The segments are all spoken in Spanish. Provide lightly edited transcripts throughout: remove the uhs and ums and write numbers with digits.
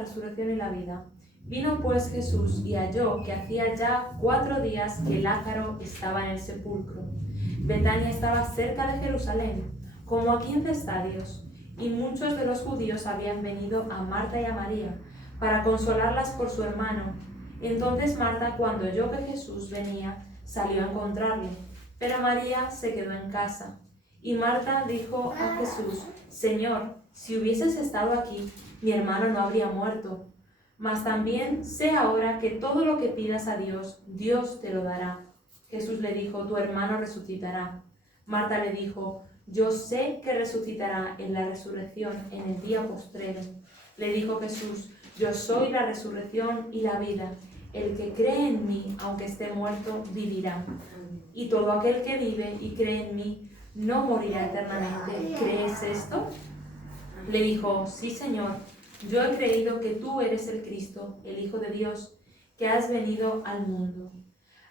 la resurrección y la vida. Vino pues Jesús y halló que hacía ya 4 días que Lázaro estaba en el sepulcro. Betania estaba cerca de Jerusalén, como a 15 estadios, y muchos de los judíos habían venido a Marta y a María para consolarlas por su hermano. Entonces Marta, cuando oyó que Jesús venía, salió a encontrarle, pero María se quedó en casa. Y Marta dijo a Jesús: Señor, si hubieses estado aquí, mi hermano no habría muerto. Mas también sé ahora que todo lo que pidas a Dios, Dios te lo dará. Jesús le dijo: tu hermano resucitará. Marta le dijo: yo sé que resucitará en la resurrección en el día postrero. Le dijo Jesús: yo soy la resurrección y la vida. El que cree en mí, aunque esté muerto, vivirá. Y todo aquel que vive y cree en mí, no morirá eternamente. ¿Crees esto? Le dijo: sí, Señor, yo he creído que tú eres el Cristo, el Hijo de Dios, que has venido al mundo.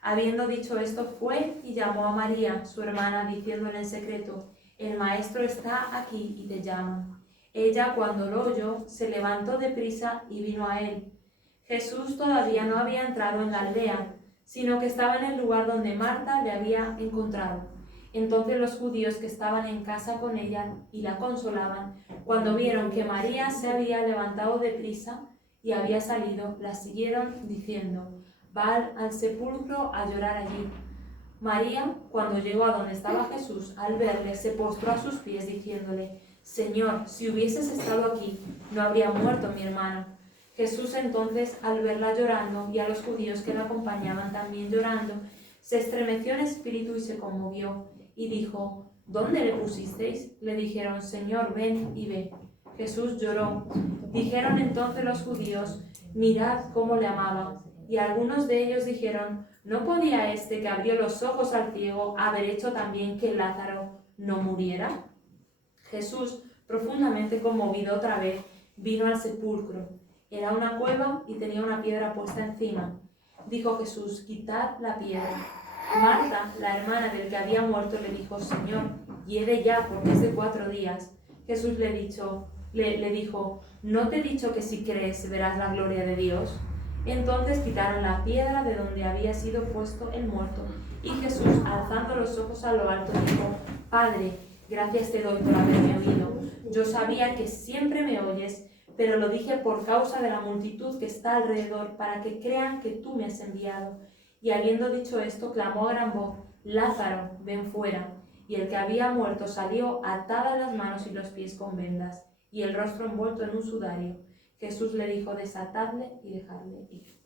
Habiendo dicho esto, fue y llamó a María, su hermana, diciéndole en secreto: el Maestro está aquí y te llama. Ella, cuando lo oyó, se levantó deprisa y vino a él. Jesús todavía no había entrado en la aldea, sino que estaba en el lugar donde Marta le había encontrado. Entonces los judíos que estaban en casa con ella y la consolaban, cuando vieron que María se había levantado deprisa y había salido, la siguieron diciendo: va al sepulcro a llorar allí. María, cuando llegó a donde estaba Jesús, al verle, se postró a sus pies diciéndole: Señor, si hubieses estado aquí, no habría muerto mi hermano. Jesús entonces, al verla llorando y a los judíos que la acompañaban también llorando, se estremeció en espíritu y se conmovió, y dijo: ¿dónde le pusisteis? Le dijeron: Señor, ven y ve. Jesús lloró. Dijeron entonces los judíos: mirad cómo le amaba. Y algunos de ellos dijeron: ¿no podía este que abrió los ojos al ciego haber hecho también que Lázaro no muriera? Jesús, profundamente conmovido otra vez, vino al sepulcro. Era una cueva y tenía una piedra puesta encima. Dijo Jesús: quitad la piedra. Marta, la hermana del que había muerto, le dijo: Señor, hiede ya, porque es de 4 días. Jesús le dijo: ¿no te he dicho que si crees verás la gloria de Dios? Entonces quitaron la piedra de donde había sido puesto el muerto, y Jesús, alzando los ojos a lo alto, dijo: Padre, gracias te doy por haberme oído. Yo sabía que siempre me oyes, pero lo dije por causa de la multitud que está alrededor, para que crean que tú me has enviado. Y habiendo dicho esto, clamó a gran voz: Lázaro, ven fuera. Y el que había muerto salió, atadas las manos y los pies con vendas, y el rostro envuelto en un sudario. Jesús le dijo: desatadle y dejadle ir.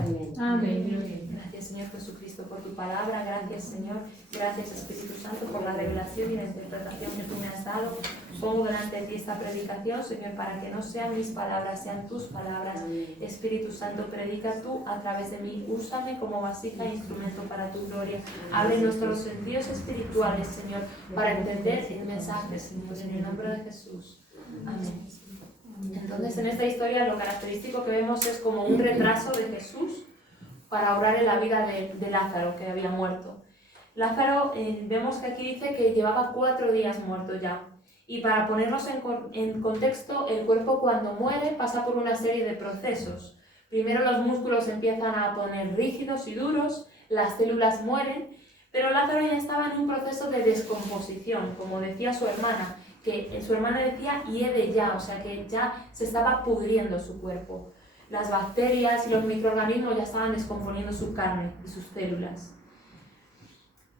Amén. Amén. Gracias, Señor Jesucristo, por tu palabra. Gracias, Señor. Gracias, Espíritu Santo, por la revelación y la interpretación que tú me has dado. Pongo delante de ti esta predicación, Señor, para que no sean mis palabras, sean tus palabras. Espíritu Santo, predica tú a través de mí. Úsame como vasija e instrumento para tu gloria. Abre nuestros sentidos espirituales, Señor, para entender el mensaje, Señor, en el nombre de Jesús. Amén. Entonces, en esta historia lo característico que vemos es como un retraso de Jesús para obrar en la vida de Lázaro, que había muerto. Lázaro, vemos que aquí dice que llevaba 4 días muerto ya. Y para ponernos en contexto, el cuerpo cuando muere pasa por una serie de procesos. Primero los músculos empiezan a poner rígidos y duros, las células mueren, pero Lázaro ya estaba en un proceso de descomposición, como decía su hermana, que su hermana decía hiede ya, o sea que ya se estaba pudriendo su cuerpo. Las bacterias y los microorganismos ya estaban descomponiendo su carne y sus células.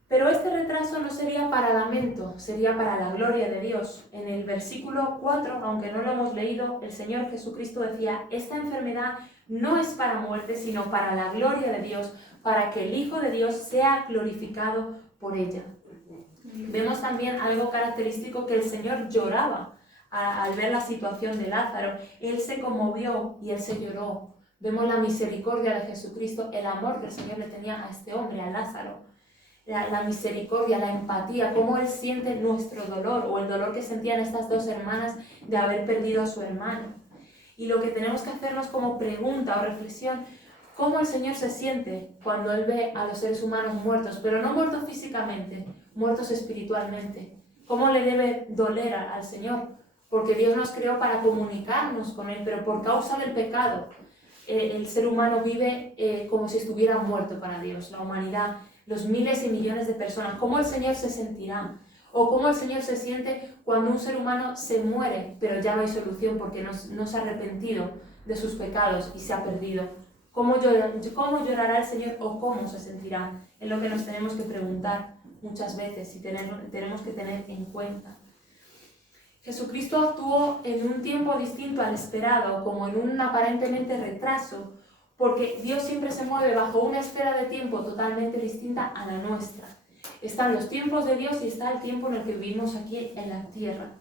Pero este retraso no sería para lamento, sería para la gloria de Dios. En el versículo 4, aunque no lo hemos leído, el Señor Jesucristo decía: esta enfermedad no es para muerte, sino para la gloria de Dios, para que el Hijo de Dios sea glorificado por ella. Vemos también algo característico, que el Señor lloraba al ver la situación de Lázaro. Él se conmovió y él se lloró. Vemos la misericordia de Jesucristo, el amor que el Señor le tenía a este hombre, a Lázaro. La misericordia, la empatía, cómo él siente nuestro dolor, o el dolor que sentían estas 2 hermanas de haber perdido a su hermano. Y lo que tenemos que hacernos como pregunta o reflexión: ¿cómo el Señor se siente cuando Él ve a los seres humanos muertos, pero no muertos físicamente, muertos espiritualmente? ¿Cómo le debe doler al Señor porque Dios nos creó para comunicarnos con Él, pero por causa del pecado, el ser humano vive como si estuviera muerto para Dios, la humanidad, los miles y millones de personas. ¿Cómo el Señor se sentirá? O cómo el Señor se siente cuando un ser humano se muere, pero ya no hay solución porque no se ha arrepentido de sus pecados y se ha perdido. ¿Cómo llorará el Señor o cómo se sentirá? Es lo que nos tenemos que preguntar muchas veces y tenemos que tener en cuenta. Jesucristo actuó en un tiempo distinto al esperado, como en un aparentemente retraso, porque Dios siempre se mueve bajo una esfera de tiempo totalmente distinta a la nuestra. Están los tiempos de Dios y está el tiempo en el que vivimos aquí en la tierra.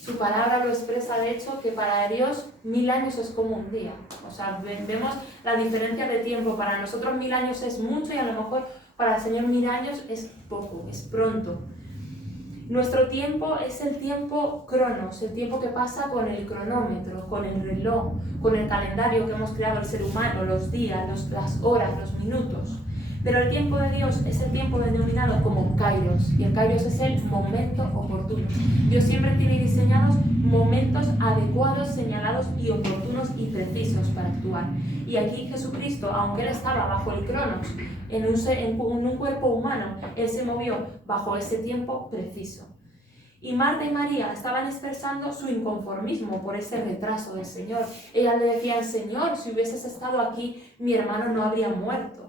Su palabra lo expresa, de hecho, que para Dios 1000 años es como un día. O sea, vemos la diferencia de tiempo. Para nosotros 1000 años es mucho y a lo mejor para el Señor 1000 años es poco, es pronto. Nuestro tiempo es el tiempo cronos, el tiempo que pasa con el cronómetro, con el reloj, con el calendario que hemos creado el ser humano, los días, las horas, los minutos. Pero el tiempo de Dios es el tiempo denominado como Kairos, y el Kairos es el momento oportuno. Dios siempre tiene diseñados momentos adecuados, señalados y oportunos y precisos para actuar. Y aquí Jesucristo, aunque Él estaba bajo el Cronos, en un cuerpo humano, Él se movió bajo ese tiempo preciso. Y Marta y María estaban expresando su inconformismo por ese retraso del Señor. Ellas le decían: Señor, si hubieses estado aquí, mi hermano no habría muerto.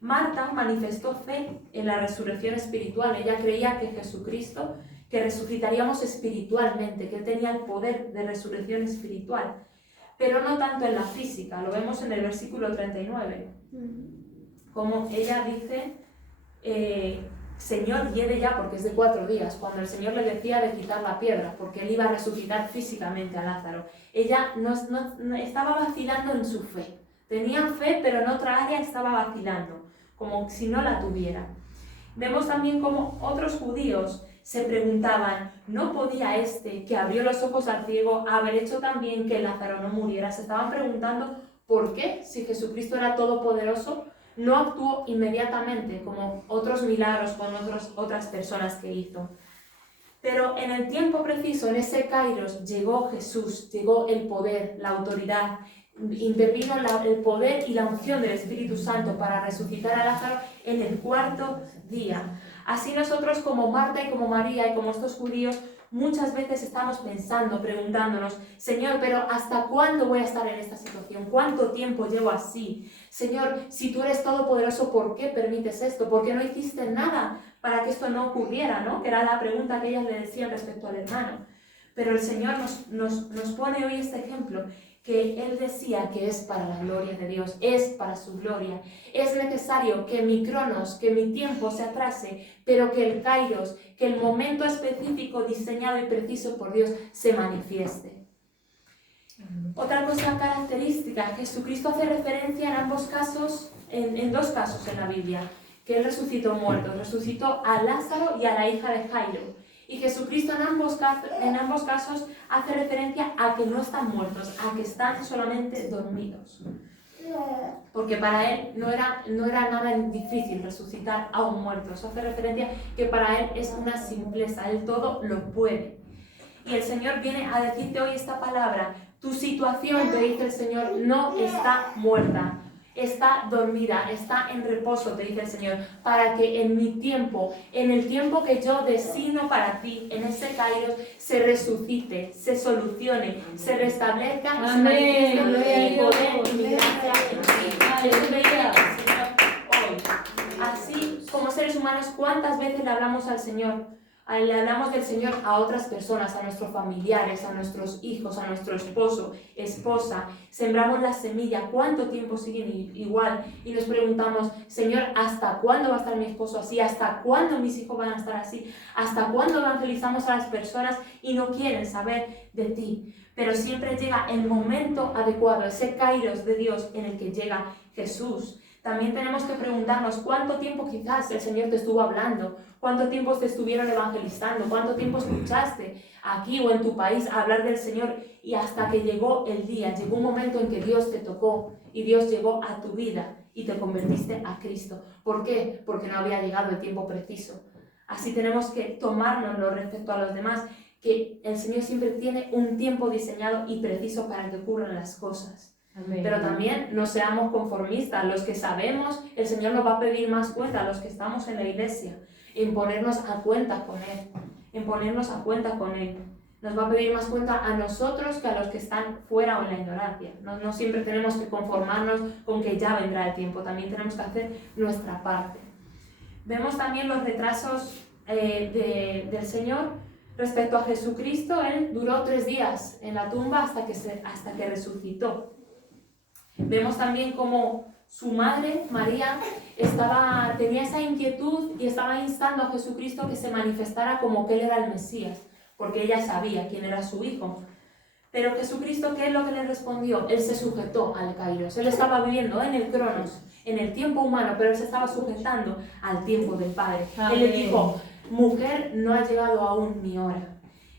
Marta manifestó fe en la resurrección espiritual. Ella creía que Jesucristo, que resucitaríamos espiritualmente, que Él tenía el poder de resurrección espiritual, pero no tanto en la física. Lo vemos en el versículo 39. Como ella dice, Señor, hiede ya, porque es de 4 días, cuando el Señor le decía de quitar la piedra, porque Él iba a resucitar físicamente a Lázaro. Ella no estaba vacilando en su fe. Tenía fe, pero en otra área estaba vacilando, como si no la tuviera. Vemos también cómo otros judíos se preguntaban: ¿no podía este, que abrió los ojos al ciego, haber hecho también que Lázaro no muriera? Se estaban preguntando por qué, si Jesucristo era todopoderoso, no actuó inmediatamente como otros milagros con otras personas que hizo. Pero en el tiempo preciso, en ese Kairos, llegó Jesús, llegó el poder, la autoridad, intervino el poder y la unción del Espíritu Santo para resucitar a Lázaro en el 4º día. Así nosotros, como Marta y como María y como estos judíos, muchas veces estamos pensando, preguntándonos: Señor, pero ¿hasta cuándo voy a estar en esta situación? ¿Cuánto tiempo llevo así? Señor, si tú eres todopoderoso, ¿por qué permites esto? ¿Por qué no hiciste nada para que esto no ocurriera, ¿no? Que era la pregunta que ellas le decían respecto al hermano. Pero el Señor nos pone hoy este ejemplo, que Él decía que es para la gloria de Dios, es para su gloria. Es necesario que mi cronos, que mi tiempo se atrase, pero que el kairos, que el momento específico diseñado y preciso por Dios se manifieste. Otra cosa característica: Jesucristo hace referencia en ambos casos, en 2 casos en la Biblia, que Él resucitó muertos, resucitó a Lázaro y a la hija de Jairo. Y Jesucristo en ambos casos hace referencia a que no están muertos, a que están solamente dormidos. Porque para Él no era nada difícil resucitar a un muerto. Eso hace referencia que para Él es una simpleza, Él todo lo puede. Y el Señor viene a decirte hoy esta palabra: tu situación, te dice el Señor, no está muerta. Está dormida, está en reposo, te dice el Señor, para que en mi tiempo, en el tiempo que yo designo para ti, en ese Kairos, se resucite, se solucione, se restablezca y se manifieste mi poder y mi gracia en ti. Eso me dice el Señor hoy. Así como seres humanos, ¿cuántas veces le hablamos al Señor? Le hablamos del Señor a otras personas, a nuestros familiares, a nuestros hijos, a nuestro esposo, esposa. Sembramos la semilla. ¿Cuánto tiempo siguen igual? Y nos preguntamos: Señor, ¿hasta cuándo va a estar mi esposo así? ¿Hasta cuándo mis hijos van a estar así? ¿Hasta cuándo evangelizamos a las personas y no quieren saber de ti? Pero siempre llega el momento adecuado, ese kairos de Dios en el que llega Jesús. También tenemos que preguntarnos: ¿cuánto tiempo quizás el Señor te estuvo hablando? ¿Cuánto tiempo te estuvieron evangelizando? ¿Cuánto tiempo escuchaste aquí o en tu país hablar del Señor? Y hasta que llegó el día, llegó un momento en que Dios te tocó y Dios llegó a tu vida y te convertiste a Cristo. ¿Por qué? Porque no había llegado el tiempo preciso. Así tenemos que tomárnoslo respecto a los demás. que el Señor siempre tiene un tiempo diseñado y preciso para que ocurran las cosas. Amén. Pero también no seamos conformistas. Los que sabemos, el Señor nos va a pedir más cuenta, los que estamos en la iglesia, en ponernos a cuenta con Él. En ponernos a cuenta con Él. Nos va a pedir más cuenta a nosotros que a los que están fuera o en la ignorancia. No siempre tenemos que conformarnos con que ya vendrá el tiempo. También tenemos que hacer nuestra parte. Vemos también los retrasos del Señor respecto a Jesucristo. Él duró 3 días en la tumba hasta que resucitó. Vemos también cómo su madre, María, tenía esa inquietud y estaba instando a Jesucristo que se manifestara como que Él era el Mesías, porque ella sabía quién era su hijo. Pero Jesucristo, ¿qué es lo que le respondió? Él se sujetó al Kairos. Él estaba viviendo en el Cronos, en el tiempo humano, pero Él se estaba sujetando al tiempo del Padre. Amén. Él le dijo, mujer, no ha llegado aún mi hora.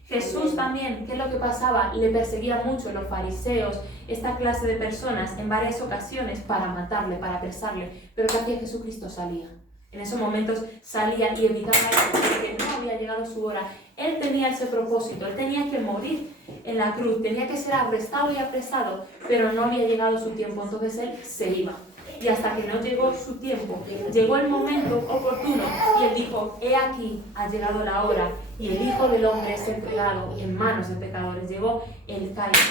Jesús también, ¿qué es lo que pasaba? Le perseguían mucho los fariseos, esta clase de personas, en varias ocasiones para matarle, para apresarle. Pero ¿qué hacía Jesucristo? Salía. En esos momentos salía y evitaba eso, porque no había llegado su hora. Él tenía ese propósito, Él tenía que morir en la cruz, tenía que ser arrestado y apresado, pero no había llegado su tiempo, entonces Él se iba. Y hasta que no llegó su tiempo, llegó el momento oportuno y Él dijo, he aquí, ha llegado la hora y el Hijo del Hombre es entregado en manos de pecadores. Llegó el Kairos.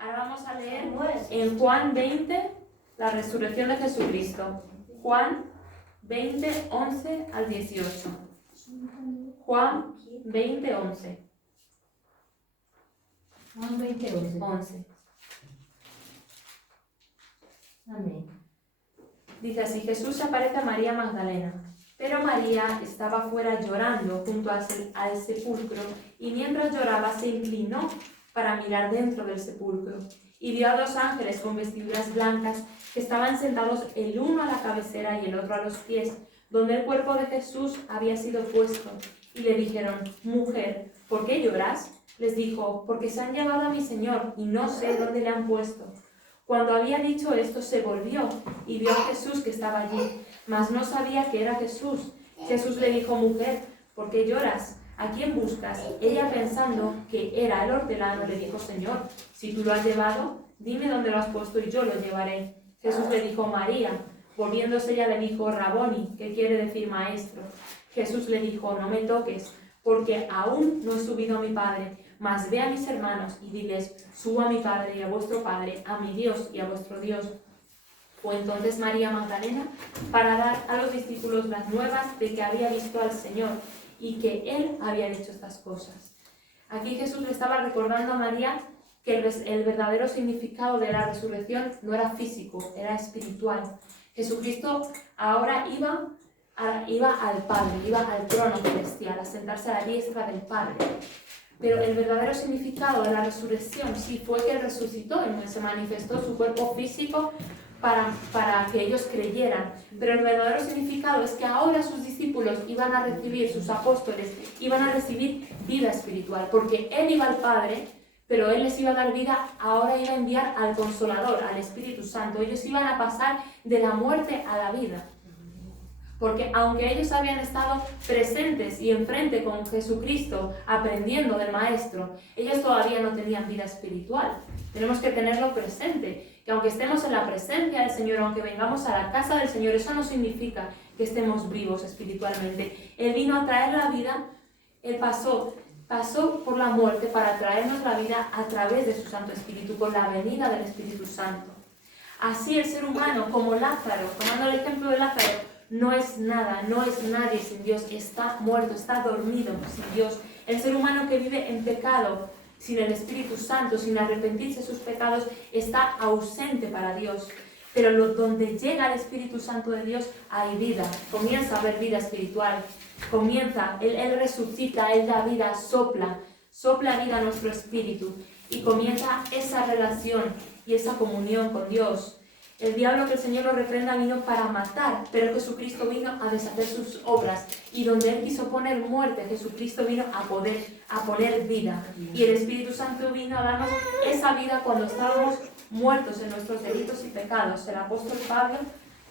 Ahora vamos a leer en Juan 20 la resurrección de Jesucristo. Juan 20, 11 al 18. Juan 20, 11. Juan 20, 11. Amén. Dice así, Jesús se aparece a María Magdalena, pero María estaba fuera llorando junto al sepulcro, y mientras lloraba se inclinó para mirar dentro del sepulcro, y vio a 2 ángeles con vestiduras blancas que estaban sentados el uno a la cabecera y el otro a los pies, donde el cuerpo de Jesús había sido puesto, y le dijeron, mujer, ¿por qué lloras? Les dijo, porque se han llevado a mi Señor, y no sé dónde le han puesto. Cuando había dicho esto, se volvió y vio a Jesús que estaba allí, mas no sabía que era Jesús. Jesús le dijo, mujer, ¿por qué lloras? ¿A quién buscas? Ella, pensando que era el hortelano, le dijo, Señor, si tú lo has llevado, dime dónde lo has puesto y yo lo llevaré. Jesús le dijo, María. Volviéndose ella le dijo, Raboni, que quiere decir maestro. Jesús le dijo, no me toques, porque aún no he subido a mi Padre, mas ve a mis hermanos y diles, subo a mi Padre y a vuestro Padre, a mi Dios y a vuestro Dios. Fue entonces María Magdalena para dar a los discípulos las nuevas de que había visto al Señor y que Él había dicho estas cosas. Aquí Jesús le estaba recordando a María que el verdadero significado de la resurrección no era físico, era espiritual. Jesucristo ahora iba al Padre, iba al trono celestial, a sentarse a la diestra del Padre. Pero el verdadero significado de la resurrección sí fue que resucitó y se manifestó su cuerpo físico para que ellos creyeran. Pero el verdadero significado es que ahora sus discípulos iban a recibir, sus apóstoles, iban a recibir vida espiritual, porque Él iba al Padre, pero Él les iba a dar vida, ahora iba a enviar al Consolador, al Espíritu Santo. Ellos iban a pasar de la muerte a la vida. Porque aunque ellos habían estado presentes y enfrente con Jesucristo, aprendiendo del Maestro, ellos todavía no tenían vida espiritual. Tenemos que tenerlo presente, que aunque estemos en la presencia del Señor, aunque vengamos a la casa del Señor, eso no significa que estemos vivos espiritualmente. Él vino a traer la vida, Él pasó por la muerte para traernos la vida a través de su Santo Espíritu, por la venida del Espíritu Santo. Así el ser humano, como Lázaro, tomando el ejemplo de Lázaro, no es nada, no es nadie sin Dios, está muerto, está dormido sin Dios. El ser humano que vive en pecado, sin el Espíritu Santo, sin arrepentirse de sus pecados, está ausente para Dios. Pero donde llega el Espíritu Santo de Dios, hay vida, comienza a haber vida espiritual, Él resucita, Él da vida, sopla vida a nuestro espíritu y comienza esa relación y esa comunión con Dios. El diablo, que el Señor lo reprenda, vino para matar, pero Jesucristo vino a deshacer sus obras. Y donde Él quiso poner muerte, Jesucristo vino a poner vida. Y el Espíritu Santo vino a darnos esa vida cuando estábamos muertos en nuestros delitos y pecados. El apóstol Pablo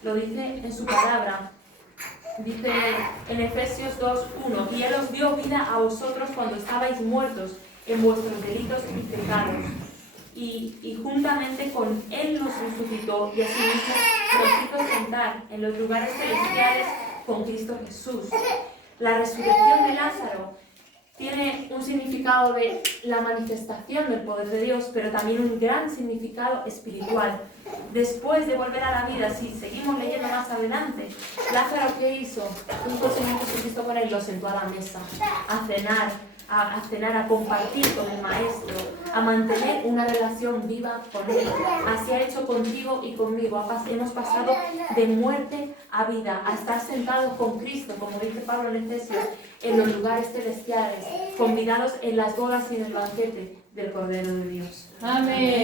lo dice en su palabra. Dice en Efesios 2:1, y Él os dio vida a vosotros cuando estabais muertos en vuestros delitos y pecados. Y juntamente con Él nos resucitó y asimismo nos hizo sentar en los lugares celestiales con Cristo Jesús. La resurrección de Lázaro tiene un significado de la manifestación del poder de Dios, pero también un gran significado espiritual. Después de volver a la vida, si seguimos leyendo más adelante, Lázaro, ¿qué hizo? Un Señor Jesucristo con él lo sentó a la mesa, a cenar, a compartir con el Maestro, a mantener una relación viva con Él. Así ha hecho contigo y conmigo. Hemos pasado de muerte a vida, a estar sentados con Cristo, como dice Pablo en Efesios, en los lugares celestiales, convidados en las bodas y en el banquete del Cordero de Dios. Amén.